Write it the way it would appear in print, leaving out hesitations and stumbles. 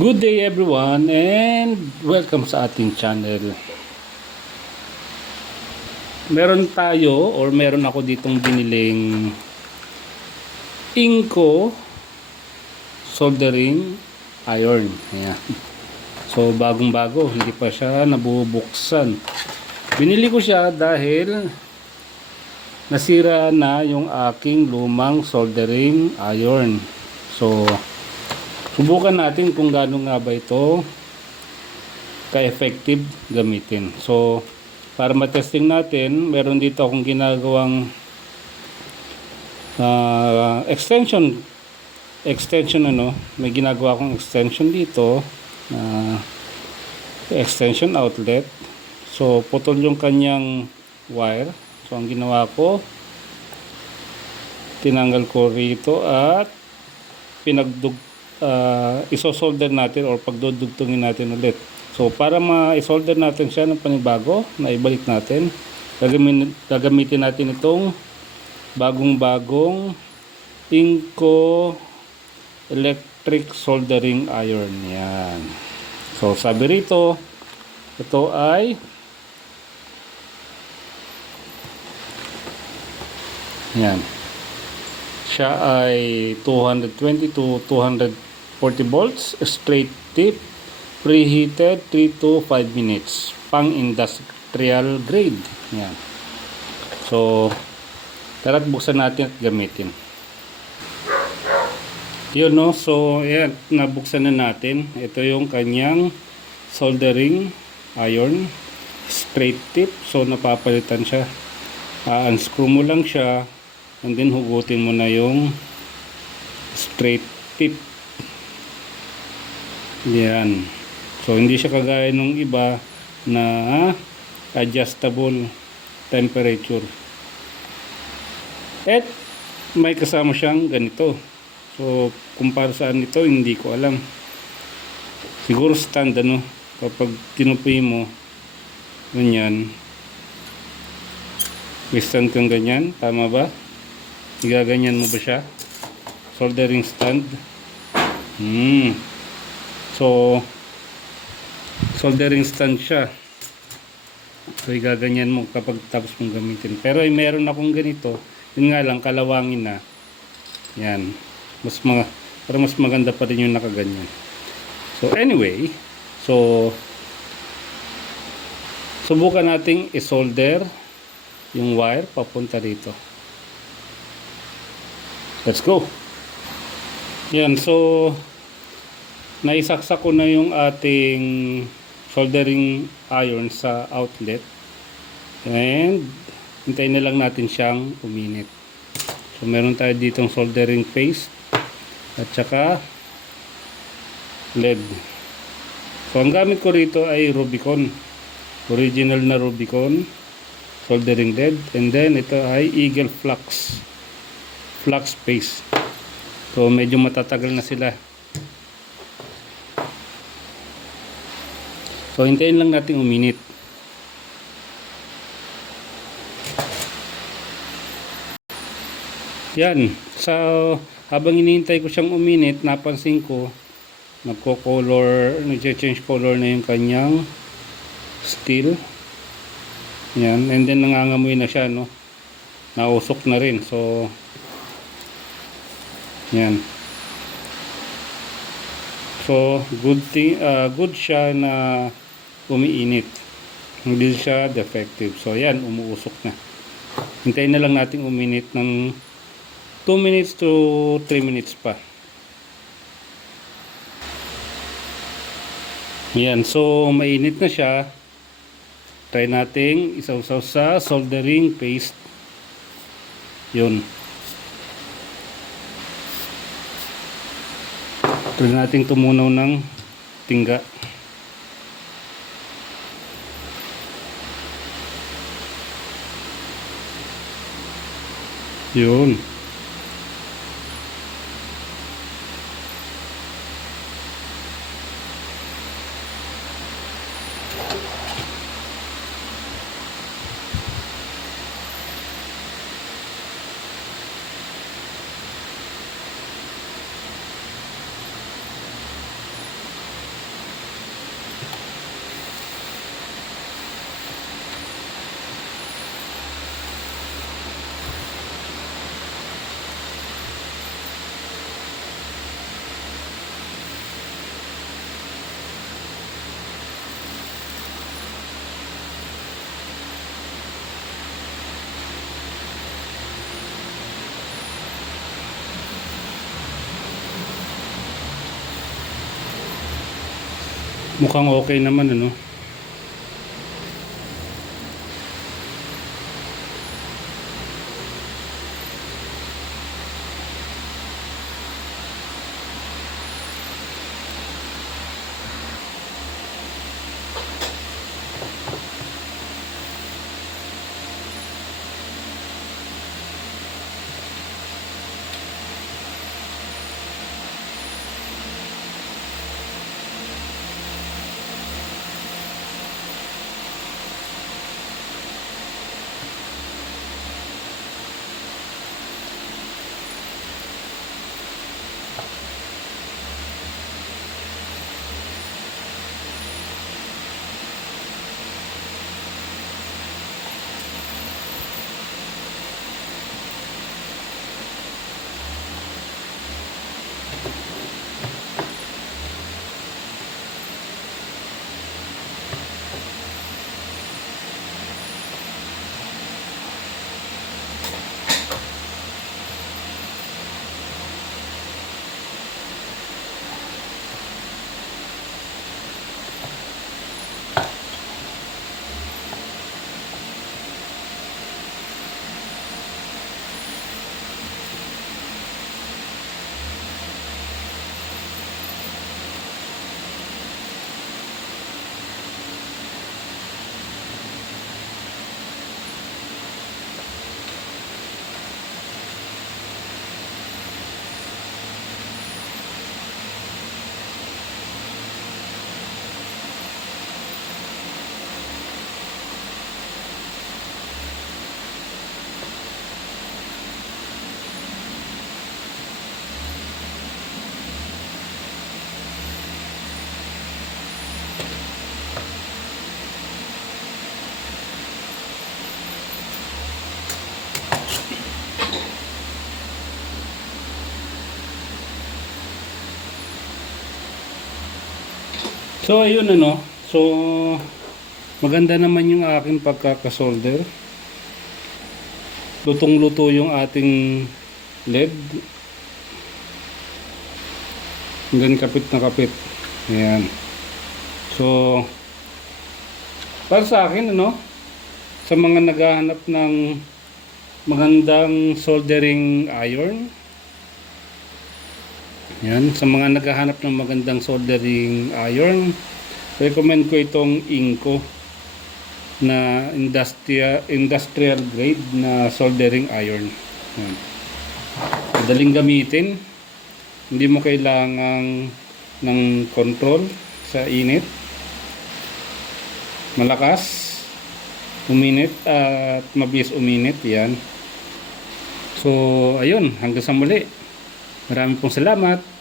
Good day everyone and welcome sa ating channel. Meron ako ditong biniling Inco soldering iron. Ayan. So bagong bago, hindi pa siya nabubuksan. Binili ko siya dahil nasira na yung aking lumang soldering iron. So subukan natin kung gaano nga ba ito ka-effective gamitin. So, para matesting natin, meron dito akong ginagawang extension may ginagawa akong extension dito, extension outlet. So, putol yung kanyang wire. So, ang ginawa ko, tinanggal ko rito at isosolder natin or pagdudugtungin natin ulit. So para ma-solder natin siya ng panibago, na ibalik natin, gagamitin natin itong bagong-bagong Inco electric soldering iron. Yan. So sabi rito, ito ay yan. Siya ay 220 to 240 volts, straight tip, preheated 3 to 5 minutes, pang industrial grade. Yan. So tara't buksan natin at gamitin. Yun, no? So ayan, nabuksan na natin. Ito yung kanyang soldering iron, straight tip. So napapalitan siya. Unscrew mo lang siya and then hugutin mo na yung straight tip. Yan. So hindi siya kagaya nung iba na adjustable temperature. At may kasama siyang ganito. So kung para saan ito, hindi ko alam. Siguro stand kapag tinupi mo ganyan, may stand kang ganyan, tama ba? Igaganyan mo ba siya? Soldering stand. So soldering stand siya. So igaganyan mo kapag tapos mong gamitin. Pero meron akong ganito, yun nga lang, kalawangin na. Yan. Para mas maganda pa rin yung nakaganyan. So anyway, so subukan nating isolder yung wire papunta dito. Let's go. Yan, so naisaksak ko na yung ating soldering iron sa outlet and hintayin na lang natin siyang uminit. So meron tayo ditong soldering paste at saka lead. So ang gamit ko rito ay Rubicon, original na Rubicon soldering lead, and then ito ay Eagle Flux paste. So medyo matatagal na sila. So hintayin lang natin uminit. Yan. So habang hinihintay ko siyang uminit, napansin ko nag-change color na yung kanyang steel. Yan, and then nangangamoy na siya, no. Nausok na rin. So yan. So good siya na umiinit. Hindi siya defective. So yan, umuusok na. Hintayin na lang natin uminit ng 2 minutes to 3 minutes pa. Yan, so mainit na siya. Try nating isawsaw sa soldering paste. Yun. Try nating tumunaw ng tingga. Yun. Mukhang okay naman, ano? So ayun, ano. So maganda naman yung aking pagkakasolder. Lutong-luto yung ating LED. Hanggang kapit na kapit. Ayan. So para sa akin, ano, sa mga naghahanap ng magandang soldering iron, yan, sa mga naghahanap ng magandang soldering iron, recommend ko itong Inco na industrial grade na soldering iron. Yan. Madaling gamitin, hindi mo kailangan ng control sa init, malakas uminit at mabilis uminit. Yan. So ayun, hanggang sa muli, marami pong salamat.